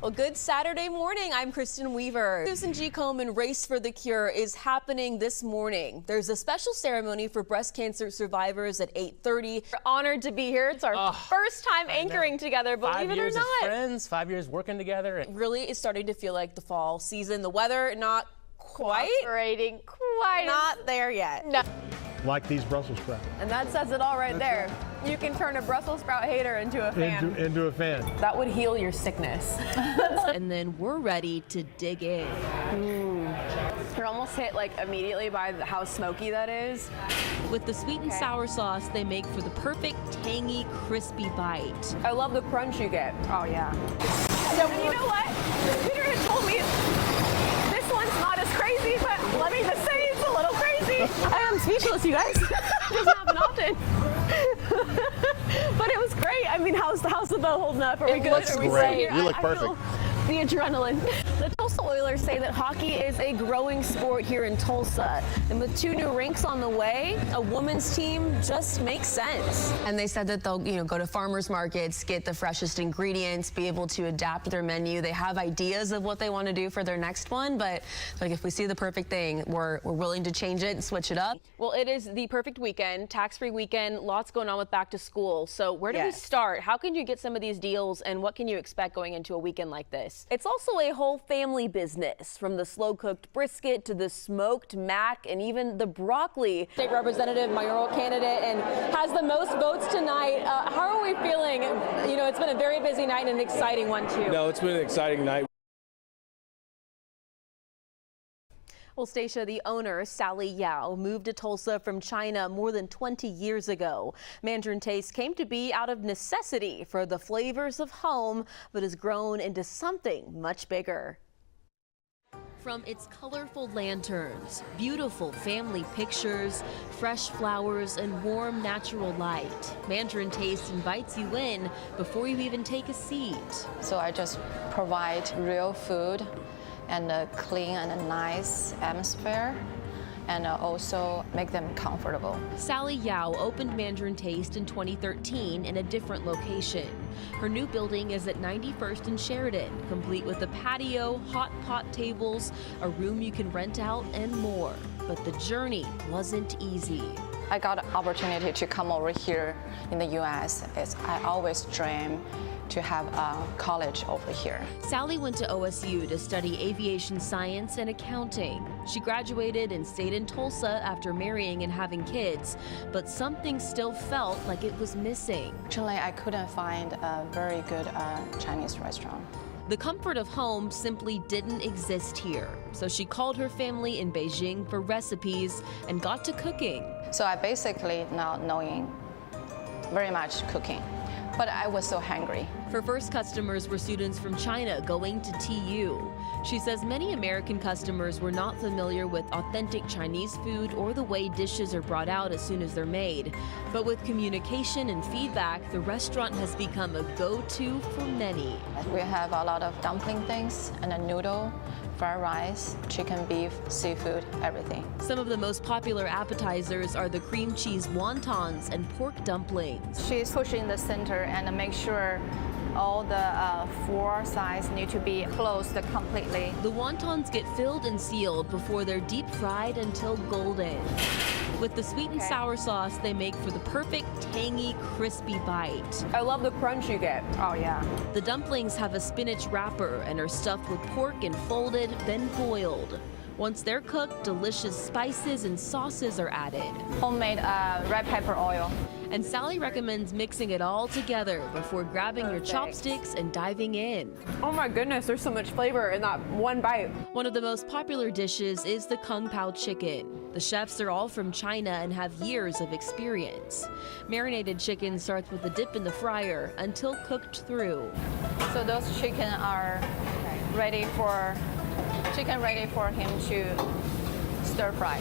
Well, good Saturday morning. I'm Kristen Weaver. Susan G. Komen Race for the Cure is happening this morning. There's a special ceremony for breast cancer survivors at 8:30. We're honored to be here. It's our first time anchoring together, believe it or not. 5 years as friends, 5 years working together. It really is starting to feel like the fall season. The weather, not quite. Cooperating quite. Not there yet. No. Like these Brussels sprouts. And that says it all right there. You can turn a Brussels sprout hater into a fan. Into a fan. That would heal your sickness. And then we're ready to dig in. You're almost hit like immediately by how smoky that is. With the sweet and sour sauce they make for the perfect tangy, crispy bite. I love the crunch you get. Oh yeah. So you know what? Peter had told me this one's not as crazy, but let me just say it's a little crazy. I am speechless, you guys. Doesn't happen often. But it was great. I mean, how's the boat holding up? Are we good? looks Are we great. safe? You look I perfect. feel the adrenaline. The Tulsa Oilers say that hockey is a growing sport here in Tulsa. And with 2 new rinks on the way, a women's team just makes sense. And they said that they'll, go to farmers markets, get the freshest ingredients, be able to adapt their menu. They have ideas of what they want to do for their next one, but like if we see the perfect thing, we're willing to change it and switch it up. Well, it is the perfect weekend, tax-free weekend, lots going on with back to school. So where do we start? How can you get some of these deals and what can you expect going into a weekend like this? It's also a whole family business, from the slow-cooked brisket to the smoked mac and even the broccoli. State Representative, mayoral candidate, and has the most votes tonight. How are we feeling? It's been a very busy night and an exciting one too. No, it's been an exciting night. Well, Stacia, the owner, Sally Yao, moved to Tulsa from China more than 20 years ago. Mandarin Taste came to be out of necessity for the flavors of home, but has grown into something much bigger. From its colorful lanterns, beautiful family pictures, fresh flowers, and warm natural light, Mandarin Taste invites you in before you even take a seat. So I just provide real food and a clean and a nice atmosphere, and also make them comfortable. Sally Yao opened Mandarin Taste in 2013 in a different location. Her new building is at 91st and Sheridan, complete with a patio, hot pot tables, a room you can rent out, and more. But the journey wasn't easy. I got an opportunity to come over here in the U.S. I always dream to have a college over here. Sally went to OSU to study aviation science and accounting. She graduated and stayed in Tulsa after marrying and having kids, but something still felt like it was missing. Actually, I couldn't find a very good Chinese restaurant. The comfort of home simply didn't exist here, so she called her family in Beijing for recipes and got to cooking. So I basically now knowing very much cooking, but I was so hungry. Her first customers were students from China going to TU. She says many American customers were not familiar with authentic Chinese food or the way dishes are brought out as soon as they're made. But with communication and feedback, the restaurant has become a go-to for many. We have a lot of dumpling things and a noodle, fried rice, chicken, beef, seafood, everything. Some of the most popular appetizers are the cream cheese wontons and pork dumplings. She's pushing the center and make sure all the 4 sides need to be closed completely. The wontons get filled and sealed before they're deep fried until golden. With the sweet and sour sauce they make for the perfect tangy, crispy bite. I love the crunch you get. Oh yeah. The dumplings have a spinach wrapper and are stuffed with pork and folded, then boiled. Once they're cooked, delicious spices and sauces are added. Homemade red pepper oil. And Sally recommends mixing it all together before grabbing your chopsticks and diving in. Oh my goodness, there's so much flavor in that one bite. One of the most popular dishes is the Kung Pao chicken. The chefs are all from China and have years of experience. Marinated chicken starts with a dip in the fryer until cooked through. So those chicken are ready for him to stir fry.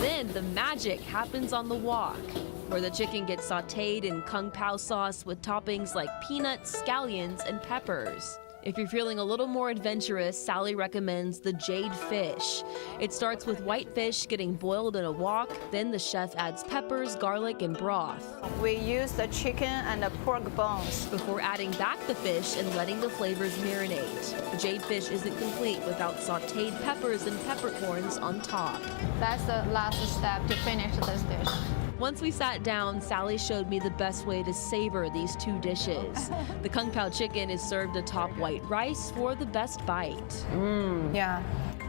Then the magic happens on the wok, where the chicken gets sautéed in Kung Pao sauce with toppings like peanuts, scallions, and peppers. If you're feeling a little more adventurous, Sally recommends the jade fish. It starts with white fish getting boiled in a wok, then the chef adds peppers, garlic, and broth. We use the chicken and the pork bones. Before adding back the fish and letting the flavors marinate. Jade fish isn't complete without sauteed peppers and peppercorns on top. That's the last step to finish this dish. Once we sat down, Sally showed me the best way to savor these two dishes. The kung pao chicken is served atop white rice for the best bite. Yeah.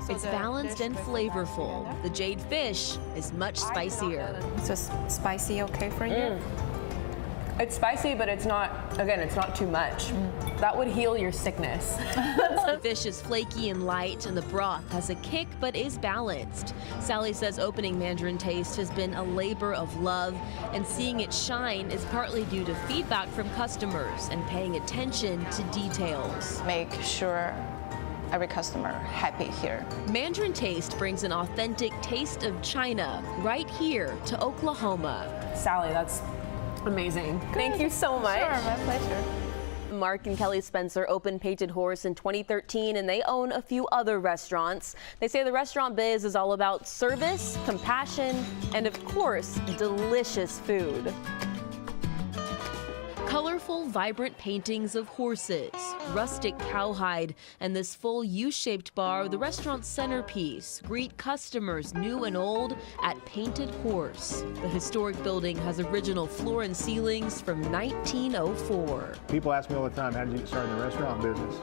So It's the balanced dish and with flavorful. The jade fish is much spicier. Is this spicy okay for you? It's spicy, but it's not, again, it's not too much. That would heal your sickness. The fish is flaky and light, and the broth has a kick but is balanced. Sally says opening Mandarin Taste has been a labor of love, and seeing it shine is partly due to feedback from customers and paying attention to details. Make sure every customer happy here. Mandarin Taste brings an authentic taste of China right here to Oklahoma. Sally, that's amazing. Thank you so much. Sure, my pleasure. Mark and Kelly Spencer opened Painted Horse in 2013, and they own a few other restaurants. They say the restaurant biz is all about service, compassion, and of course, delicious food. Colorful, vibrant paintings of horses, rustic cowhide, and this full U-shaped bar, the restaurant's centerpiece, greet customers new and old at Painted Horse. The historic building has original floor and ceilings from 1904. People ask me all the time, how did you get started in the restaurant business?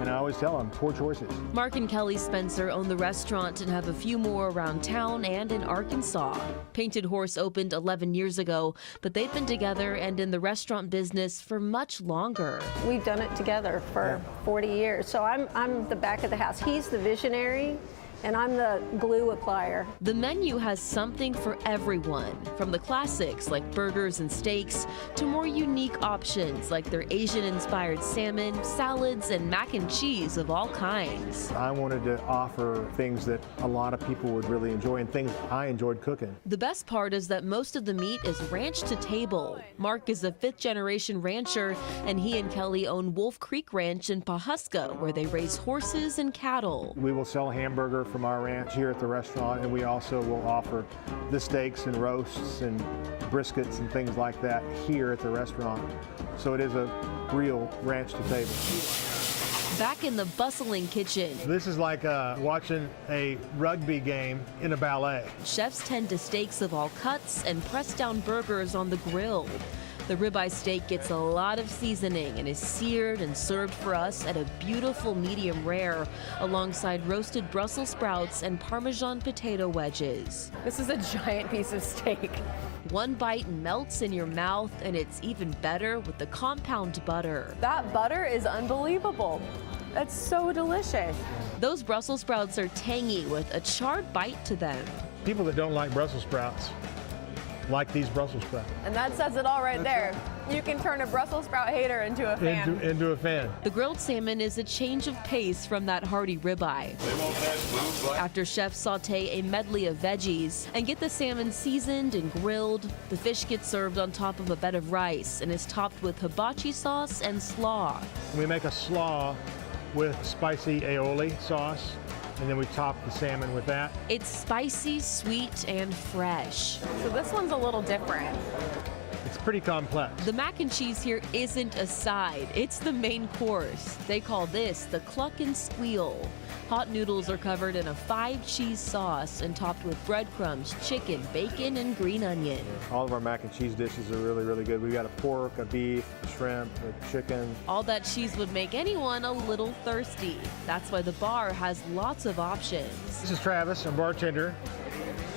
And I always tell them, poor choices. Mark and Kelly Spencer own the restaurant and have a few more around town and in Arkansas. Painted Horse opened 11 years ago, but they've been together and in the restaurant business for much longer. We've done it together for 40 years. So I'm the back of the house. He's the visionary, and I'm the glue applier. The menu has something for everyone, from the classics like burgers and steaks to more unique options like their Asian-inspired salmon, salads, and mac and cheese of all kinds. I wanted to offer things that a lot of people would really enjoy and things I enjoyed cooking. The best part is that most of the meat is ranch to table. Mark is a fifth-generation rancher, and he and Kelly own Wolf Creek Ranch in Pawhuska, where they raise horses and cattle. We will sell hamburger from our ranch here at the restaurant, and we also will offer the steaks and roasts and briskets and things like that here at the restaurant. So it is a real ranch to table. Back in the bustling kitchen, This is like watching a rugby game in a ballet. chefs tend to steaks of all cuts and press down burgers on the grill. The ribeye steak gets a lot of seasoning and is seared and served for us at a beautiful medium rare alongside roasted Brussels sprouts and Parmesan potato wedges. This is a giant piece of steak. One bite melts in your mouth, and it's even better with the compound butter. That butter is unbelievable. That's so delicious. Those Brussels sprouts are tangy with a charred bite to them. People that don't like Brussels sprouts like these Brussels sprouts. And that says it all right there. You can turn a Brussels sprout hater into a fan. Into a fan. The grilled salmon is a change of pace from that hearty ribeye. After chefs saute a medley of veggies and get the salmon seasoned and grilled, the fish gets served on top of a bed of rice and is topped with hibachi sauce and slaw. We make a slaw with spicy aioli sauce, and then we top the salmon with that. It's spicy, sweet, and fresh. So this one's a little different. It's pretty complex. The mac and cheese here isn't a side, it's the main course. They call this the cluck and squeal. Hot noodles are covered in a 5-cheese sauce and topped with breadcrumbs, chicken, bacon, and green onion. All of our mac and cheese dishes are really, really good. We've got a pork, a beef, a shrimp, a chicken. All that cheese would make anyone a little thirsty. That's why the bar has lots of options. This is Travis, our bartender.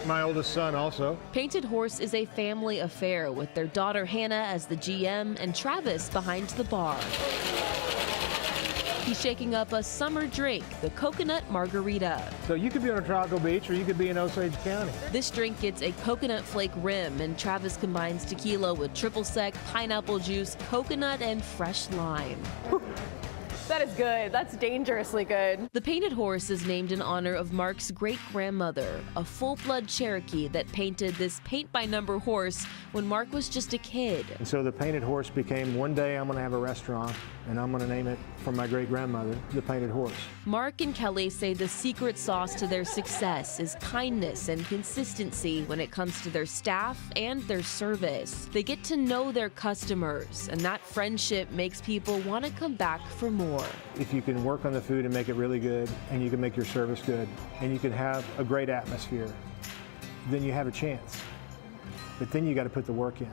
My oldest son also. Painted Horse is a family affair with their daughter Hannah as the GM and Travis behind the bar. He's shaking up a summer drink, the coconut margarita. So you could be on a tropical beach or you could be in Osage County. This drink gets a coconut flake rim, and Travis combines tequila with triple sec, pineapple juice, coconut, and fresh lime. That is good. That's dangerously good. The painted horse is named in honor of Mark's great-grandmother, a full-blood Cherokee that painted this paint-by-number horse when Mark was just a kid. And so the painted horse became, one day I'm going to have a restaurant and I'm going to name it for my great-grandmother, the Painted Horse. Mark and Kelly say the secret sauce to their success is kindness and consistency when it comes to their staff and their service. They get to know their customers, and that friendship makes people want to come back for more. If you can work on the food and make it really good, and you can make your service good, and you can have a great atmosphere, then you have a chance. But then you got to put the work in.